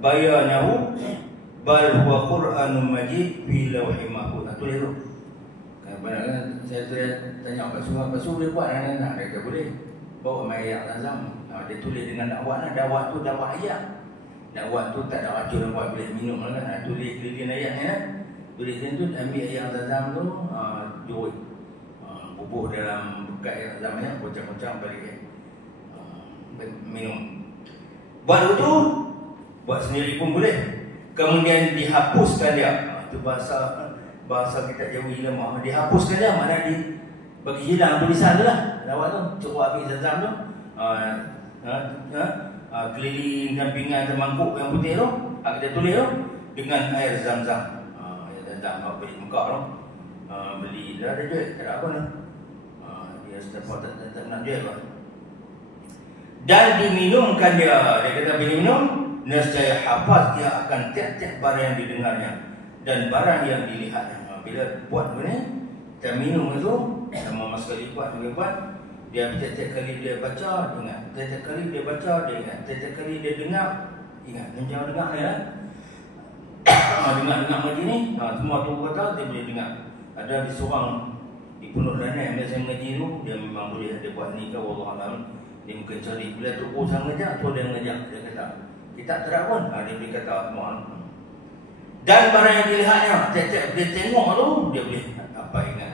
bayanahu bal huwa qur'anun majid fi lawhin mahfuz. Tulis tu. Kadang-kadang saya tanya Pak Su boleh buat nak dia boleh. Bawa mai ayat Azam. Dia tulis dengan dakwah tu dakwah ayat. Dakwah tu tak ada racun buat boleh minum kan. Tulis keliling ayatnya. Tulis tu ambil ayat Azam tu jurut. Bubuh dalam bekas ayat Azamnya, kocang-kocang balik minum. Buat tu buat sendiri pun boleh. Kemudian dihapuskan dia. Itu bahasa kita Jawi lemah. Dihapuskan dia mana bagi hilang tulisan tu lah. Lawak tu cuba habis Zam tu. Keliling pinggan mangkuk yang putih tu, kita tulis tu dengan air Zam-Zam. Air Zam-Zam beli Mekah tu. Beli dah ada jual, tak ada apa ni. Dia setapak tak nak jual apa. Dan diminumkan dia. Dia kata bila minum, nescaya hafaz dia akan tiap-tiap barang yang didengarnya dan barang yang dilihatnya. Bila buat ni, kita minum itu, sama sekali buat, dia tiap-tiap kali dia baca, ingat. Tiap-tiap kali dia baca, dia ingat. Tiap-tiap kali dia dengar, ingat. Dan jangan dengar ya. Dengar macam ni, semua tu kata dia boleh dengar. Ada di seorang di Pondok Danai yang saya mengaji tu, dia memang boleh ada buat ni ke wallahualam. Dia mungkin cari bila tu sang ngajak, tu dia ngajak, dia kata kita tak pun, dia boleh kata mohon. Dan barang yang dilihatnya, tiap-tiap dia tengok tu, dia boleh apa ingat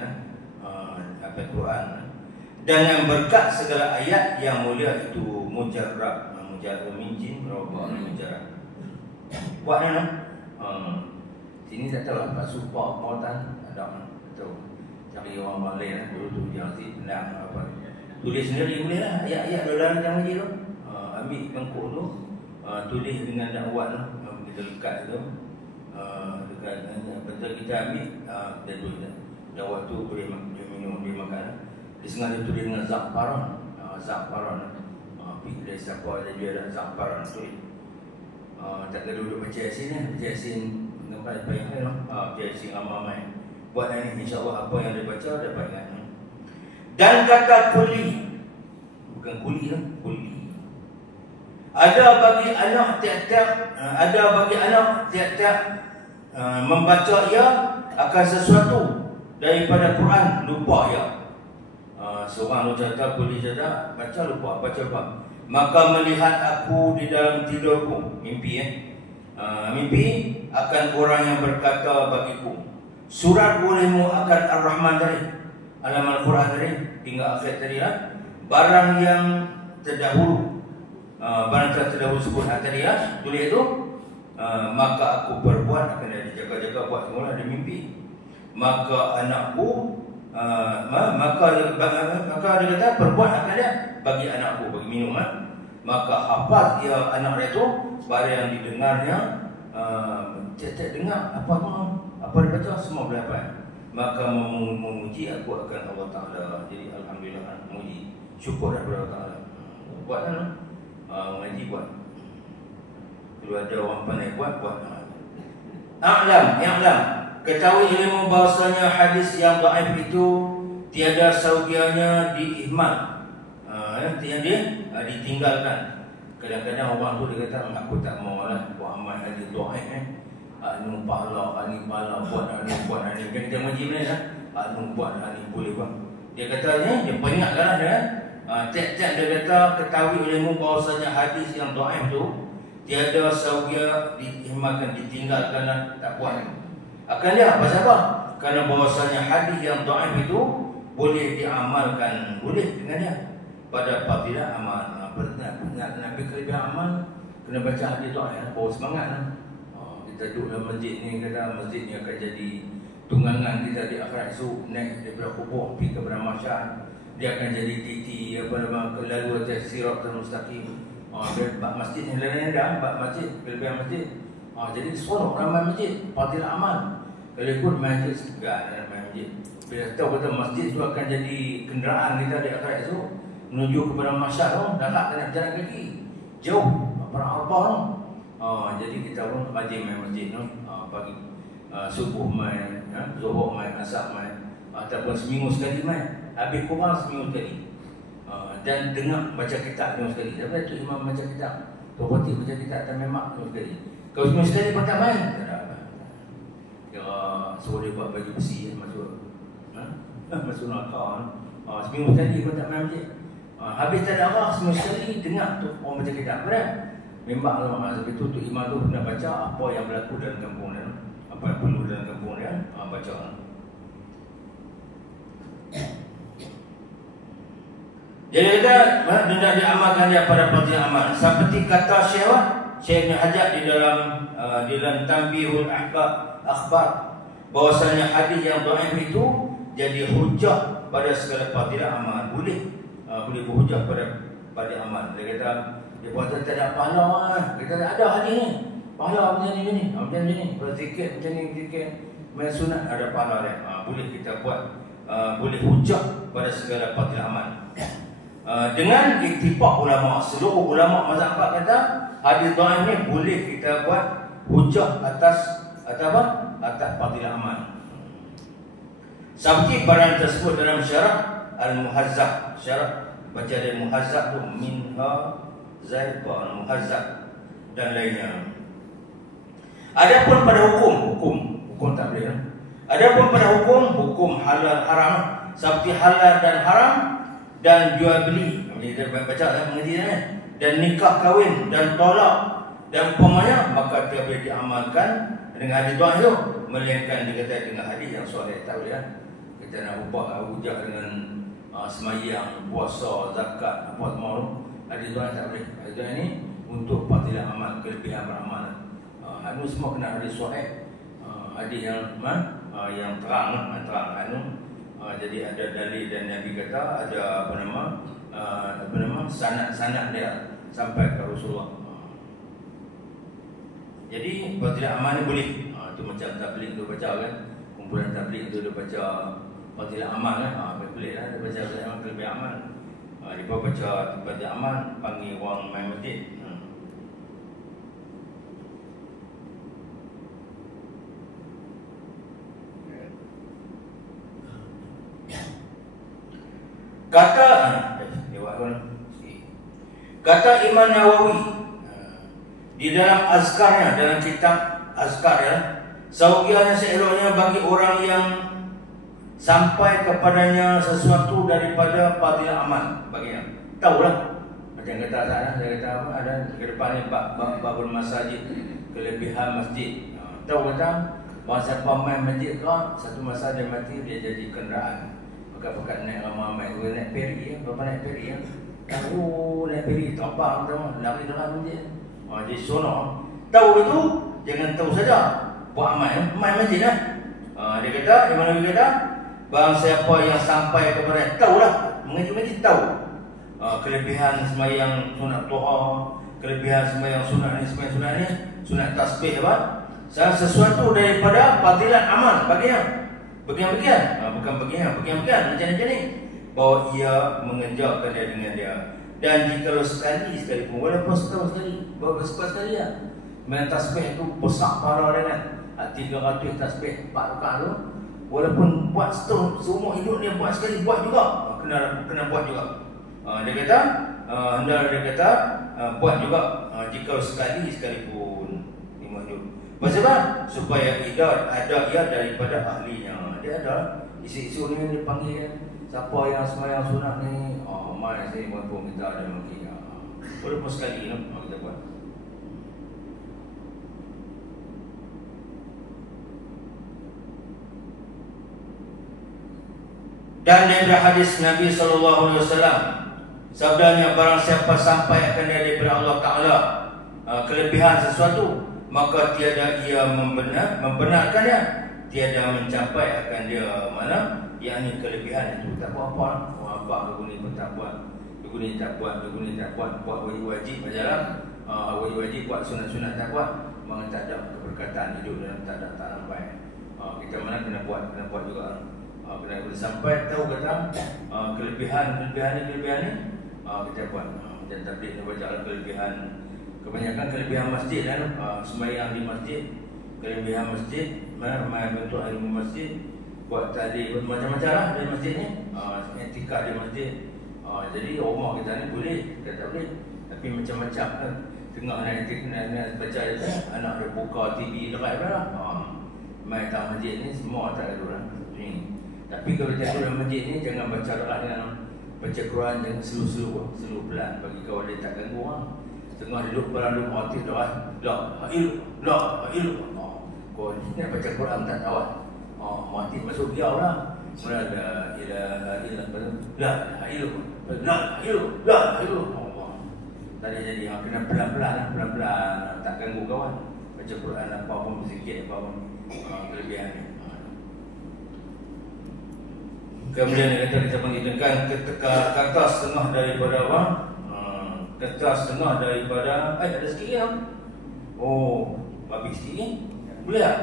apa Quran. Dan yang berkat segala ayat yang mulia itu mujarrab min jin rabbah mujarrab. Buat ni sini tak tahu lah Pak Supah Mautan ada tahu. Cari orang lain dulu tu yang si pendang apa. tulis sendiri boleh lah. Ayat-ayat dalam yang ngaji tu. Ambil bangkuk tu, tulis dengan dakwat tu. Kita lekat tu. Dekat betul kita ambil, kita tulis. Dakwat tu boleh minum, boleh makan. Dia sengaja tulis dengan za'faran. Za'faran. Dari siapa ada dia ada za'faran tulis. Tak kena duduk baca Yasin ni. Baca Yasin nampak apa yang lain lah. Baca Yasin ramai-ramai. Buat ni insyaAllah apa yang dia baca dapat ingat. Dan kata kuli, bukan kuli lah, kuli. Ada bagi anak tiap-tiap membaca ia akan sesuatu daripada Quran, lupa ia. Seorang kata kuli kata baca lupa. Maka melihat aku di dalam tidurku, mimpi mimpi akan orang yang berkata bagiku, surat olehmu akan Ar-Rahman tadi, halaman Al-Quran tadi hingga akhir tadi lah. Barang yang terdahulu, barang yang terdahulu sebut tadi lah, tulis itu, maka aku berbuat akan dia jaga-jaga buat semula dia mimpi. Maka anakku, maka dia kata berbuat akan dia bagi anakku, bagi minum. Maka hafaz dia anak dia tu barang yang didengarnya, tiap-tiap dengar apa dia baca semua boleh hafal. Maka memuji aku akan Allah Ta'ala. Jadi alhamdulillah, memuji, syukur kepada Allah Ta'ala. Buatlah mengaji buat. Kalau ada orang pandai buat. I'lam, ketahui ilmu bahasanya hadis yang dhaif itu tiada saugianya diihmal. Yang dia ditinggalkan. Kadang-kadang orang tu dia kata aku tak mau lah buat amal hadis dhaif anu pahala, ani pahala, buat ni. Kita mengaji ni lah. Anu buat, ani boleh buat. Dia kata ni, dia peringatkan dia. Tiap-tiap dia kata ketahui ilmu bahawasanya hadis yang dhaif tu tiada saugia diihmalkan, ditinggalkan lah, tak buat. Akan dia pasal apa? Kerana bahawasanya hadis yang dhaif itu boleh diamalkan, boleh dengan dia pada fadilah amal. Nabi kelebihan amal kena baca hadis dhaif, bawa semangat lah. Kita duduk dalam masjid ni, kata masjid ni akan jadi tunggangan kita di akhirat esok, naik daripada kubur pergi ke padang mahsyar. Dia akan jadi titi lalu atas siratal mustaqim. Dia bab masjid ni lain dah, bab masjid, kelebihan masjid. Jadi seronok ramai masjid, fadilah amal. Kalau ikut masjid segar dalam masjid. Bila tahu kata masjid tu akan jadi kenderaan kita di akhirat esok menuju ke padang mahsyar tu, dah tak nak jalan kaki. Jauh, perang Arafah tu. Jadi kita pun rajin main masjid tu, pagi subuh main, zuhur main, asar main, ataupun seminggu sekali main, habis kurang seminggu sekali. Dan dengar baca kitab seminggu sekali. Daripada tu imam baca kitab, Tok Fatih baca kitab dan memang seminggu sekali. Kalau seminggu sekali pun tak main, tak ada apa. Suruh dia buat baju besi masuk nakal. Seminggu sekali pun tak main masjid. Habis tak ada arah, seminggu sekali dengar tu orang baca kitab. Berat? Memang lah sebab itu Tok Imam tu pernah baca apa yang berlaku dalam kampung dia, apa yang perlu dalam kampung dia, baca. Jadi kata hendak diamalkan dia pada fadilah amal. Seperti kata Syekh Ibn Hajar di dalam Tanbihul Akhbar, bahwasanya hadis yang dhaif itu jadi hujah pada segala fadilah amal. Boleh berhujah pada amal. Dia kata dia kata tak ada pahala. Kita ada hadis ni. Pahala macam ni. Macam ni. Berzikir macam ni, zikir. Main sunat ada pahala dia. Boleh kita buat. Boleh hujah pada segala fadilah amal. Dengan iktifak ulama, seluruh ulama mazhab kata hadis dhaif ni boleh kita buat hujah atas fadilah amal. Seperti barang tersebut dalam syarah Al-Muhazzab. Syarah baca dari Muhazzab tu minha Zaibah Al-Muhazzab dan lainnya. Adapun pada hukum tak boleh. Adapun pada hukum halal haram, seperti halal dan haram dan jual beli. Kita baca dalam mengaji dan nikah kahwin dan tolak dan umpamanya, maka dia boleh diamalkan dengan hadis dhaif tu, melainkan dikatakan dengan hadis yang sahih. Tak boleh. Kita nak ubah hujah dengan semayang, puasa, zakat, apa semua tu. Hadis dhaif tak boleh. Hadis dhaif ni untuk fadilah amal, kelebihan beramal. Hadis semua kena hadis sahih. Hadis yang terang Jadi ada dalil dan Nabi kata ada sanad dia sampai ke Rasulullah. Jadi fadilah amal ni boleh. Itu macam tabligh tu baca kan. Kumpulan tabligh tu dia baca fadilah amal kan. Boleh lah dia baca lebih amal. Dia baca fadilah amal panggil orang main masjid. Kata Imam Nawawi di dalam azkarnya, dalam kitab azkar ya, seogianya seeloknya bagi orang yang sampai kepadanya sesuatu daripada fadilah amal baginya. Tahulah macam kata saya kata apa, ada ke depan ni babul masjid, kelebihan masjid. Tahu kata bahawa siapa main masjid kau satu masa dia mati dia jadi kenderaan. Pakat naik ramai-ramai, naik peri ya, berapa naik peri ya? Naik peri terbang tu, lari dalam masjid. Jadi sono. Tahu itu jangan tahu saja, buat amal, main masjid lah. Dia kata, Imam Nawawi kata, barang siapa yang sampai kepada tahulah, mengaji masjid tahu kelebihan sembahyang sunat duha, kelebihan sembahyang sunat ni, sunat tasbih apa? Sesuatu daripada fadilat amal baginya. Bagian-bagian, bukan bagian-bagian macam ni, bahawa ia mengejarkan dia dengan dia. Dan jika sekali pun, walaupun setahun sekali, beberapa sekali ya, main tasbih tu besar pahala dia kan. 300 tasbih 4 rakaat tu, walaupun buat setahun, seumur hidup dia buat sekali, buat juga, kena buat juga. Dia kata, buat juga jika sekalipun lima hidup. Sebab supaya ada ia daripada ahlinya. Dia ada isu-isu ni dia panggil siapa yang sembahyang sunat ni, mai saya mampu kita ada mungkin. Walaupun sekali kita buat. Dan daripada hadis Nabi SAW, sabdanya barang siapa sampai akan dia daripada Allah Ta'ala kelebihan sesuatu, maka tiada ia membenarkannya, tiada mencapai akan dia mana, yakni kelebihan itu. Tak apa-apa, apa lagu ni pun tak buat, lagu ni tak buat, buat wajib ajaran, wajib buat sunat-sunat tak buat, memang tak ada keberkatan hidup dalam tak nampai. Kita mana kena buat juga. Kena sampai tahu kata kelebihan ni kita buat. Dan tabligh ni baca kelebihan, kebanyakan kelebihan masjid kan, sembahyang di masjid, kelebihan masjid, main bentuk ilmu masjid, buat tadi macam-macam lah di masjid ni, etika di masjid. Jadi rumah kita ni boleh, kita tak boleh, tapi macam-macam kan. Tengok nak baca anak dia buka TV dekat lah, main tak masjid ni semua tak ada orang ni. Tapi kalau jatuh dalam masjid ni jangan baca dekat dengan baca Quran, jangan slow pelan bagi kawan dia tak ganggu orang. Tengah duduk berandung hati doa, la ilu. Kau ni nak baca Quran tak tahu. Mati masuk diau lah. La ilaha illallah. Tadi jadi kena pelan-pelan, tak ganggu kawan. Baca Quran apa pun sikit apa pun kelebihan ni. Kemudian kita menghidupkan kata setengah daripada apa? Kata setengah daripada ada sikit kan? Babi sikit boleh tak?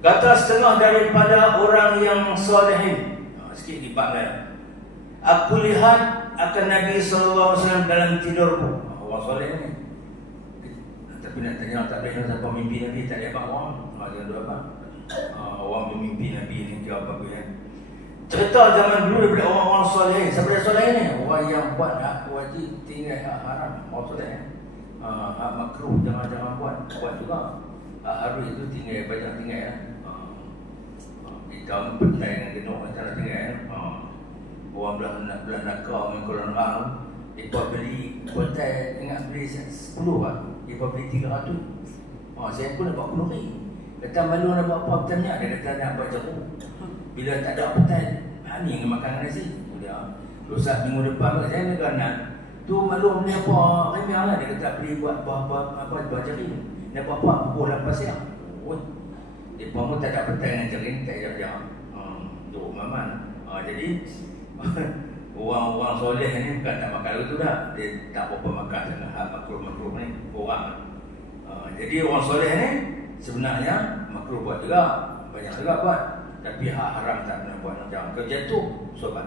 Kata setengah daripada orang yang solehin, sikit dipanggai. Aku lihat akan Nabi SAW dalam tidurku. Orang soleh ni. Tapi nak tanya tak boleh siapa mimpi Nabi, tak ada apa orang. Jangan dua apa. Orang bermimpi Nabi ni dia apa kan? Cerita zaman dulu daripada orang-orang soleh. Siapa dia soleh ni? Orang yang buat hak wajib, tinggal hak haram. Orang soleh. Hak makruh jangan buat juga. Hak harus itu tinggal, banyak tinggal ya. Kita petai dengan genuk macam nak tinggal. Orang belah nakal dengan kolam orang. Dia beli petai, ingat beli 10 lah. Dia beli 300. Saya pun nak buat 10 kata malu nak buat apa bertanya. Dia kata nak buat jeruk. Bila tak ada petai, ni yang makan nasi. Dia lusa minggu depan kat saya ni kan tu malu beli apa remeh lah. Dia kata beli buat buah jaring. Nak buat apa? Pukul 8 siang. Dia pun tak ada petai dengan jaring, tak ada. untuk umaman. Jadi orang-orang soleh ni bukan tak makan itu dah, dia tak apa makan dengan hal makruh-makruh ni orang. Jadi orang soleh ni sebenarnya makruh buat juga, banyak juga buat, tapi haram tak pernah buat macam kerja tu sobat.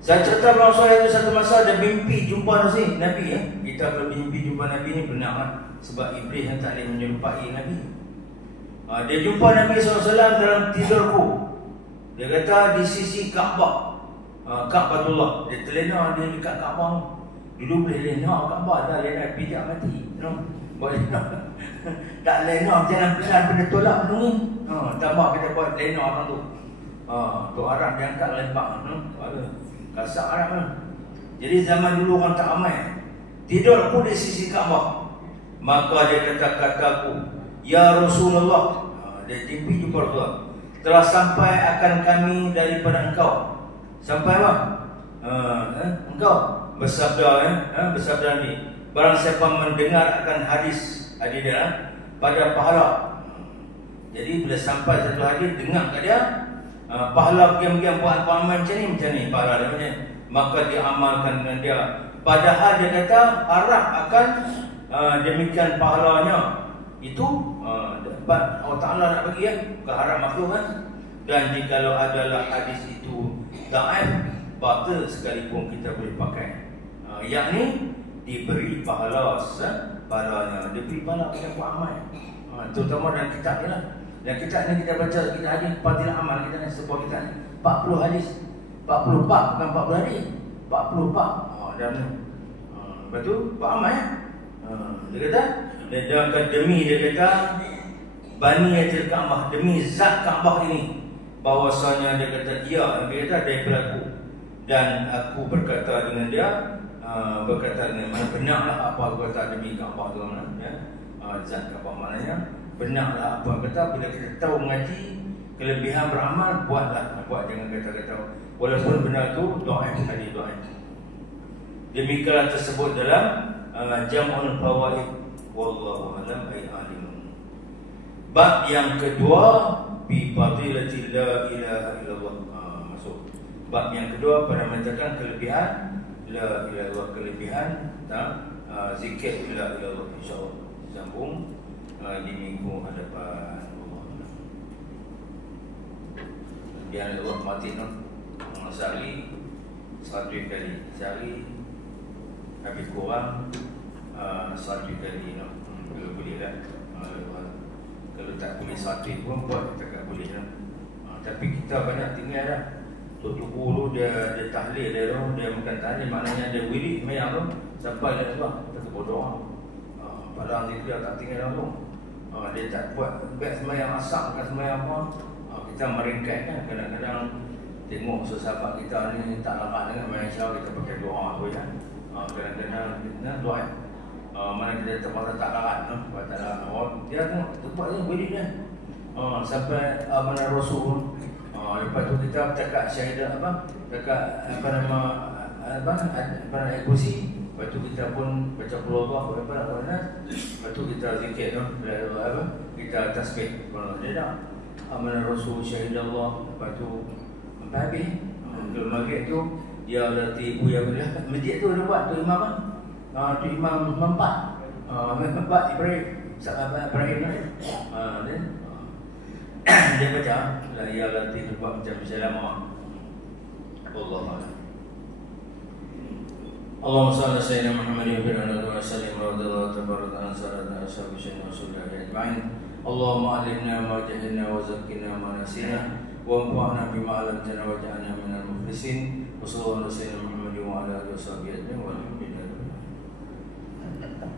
Saya cerita orang soleh itu satu masa ada mimpi jumpa Nabi ya. Kita kalau mimpi jumpa Nabi ni benar lah, sebab iblis yang tak boleh menyerupai Nabi. Dia jumpa Nabi SAW dalam tidurku. Dia kata di sisi Kaabah, Kaabatullah. Dia terlena dia dekat Kaabah. Dulu boleh lena Kaabah, dah lena pijak mati, boleh lena. Tak lena jangan pelan pada tolak dulu. Tambah kita buat lena orang tu. Tu Arab dia angkat lempak, kasar Arab kan. Jadi zaman dulu orang tak ramai. Tidur pun di sisi Kaabah. Maka dia kata-kataku, ya Rasulullah, dia timpi jumpa Rasulullah, telah sampai akan kami daripada engkau. Sampai apa? Engkau bersabda bersabda ni, barang siapa mendengar akan hadis dia pada pahala. Jadi bila sampai satu hadis, dengar kat dia, pahala diam-diam buat amal macam ni pahala dia, maka dia amalkan dengan dia. Padahal dia kata harap akan demikian pahalanya. Itu Allah Ta'ala nak bagi ke harap makhluk kan. Dan jikalau adalah hadis itu dhaif, batil sekalipun kita boleh pakai, yakni diberi pahala pahalanya, diberi pahala kita buat amal, terutama dalam kitab ni lah. Dan kitab ni kita baca, kita hadis fadilah amal kita ni, sebuah kitab ni 40 hadis, 40 bab, bukan 40 hadis, 40 bab dalam ni. Lepas tu buat amal dia kata, dia kata demi, dia kata Baniyatil Kaabah, demi zat Kaabah ini, bahwasanya dia kata dia kata daripada aku, dan aku berkata dengan dia, berkata dengan mana benarlah apa aku kata demi Kaabah tu ya. Zat Kaabah maknanya benarlah apa kata. Bila kita tahu mengaji kelebihan beramal, buatlah, buat jangan kata-kata walaupun benar tu dhaif, hadis dhaif. Demikianlah tersebut dalam Jam'ul Fawaid, wallahu a'lam bishawab. Bab yang kedua, bi fadilati la ilaha illallah. Masuk bab yang kedua pada menyatakan kelebihan la ilaha illallah, kelebihan zikir la ilaha illallah. InsyaAllah sambung di minggu hadapan. Biar Allah mati sehari 100 kali, sehari habis kurang 100 kali kalau boleh lah. Kalau tak boleh 100 pun buat, tak boleh lah. Tapi kita banyak tinggal dah. Tok guru dia tahlil dia tu, dia bukan tahlil, maknanya dia wirid mayang tu sampai dia tu kita berdoa. Padahal dia tak tinggal dah tu. Dia tak buat best semayang asap, bukan semayang apa. Kita meringkat kan, kadang-kadang tengok sahabat kita ni tak larat dengan Malaysia, kita pakai doa tu ya. Kadang-kadang kita doa mana kita terpaksa tak larat, tak larat. Dia tengok tempat ni wirid dia. Sampai mana Rasul. Lepas tu kita cakap syahidah cakap ayat kursi. Lepas tu kita pun baca qul lepas tu kita zikir kita tasbih. Dia dah amanah Rasul syahidallah. Lepas tu sampai habis. Kalau maghrib tu dia latih ibu yang masjid tu dia buat tu imam tu imam mempat Ibrahim dia baca la ya latih tu buat macam selama Allah. Allahumma salli ala sayyidina Muhammadin wa ala alihi wa sallam wa radhiyallahu tabaraka an sayyidina ashabihi wa sallallahu ajma'in. Allahumma alimna ma jahilna wa zakkina ma nasina wa anfa'na bima 'allamtana wa ja'alna minal muflisin. Wa sallallahu ala sayyidina Muhammadin wa ala alihi wa sahbihi ajma'in.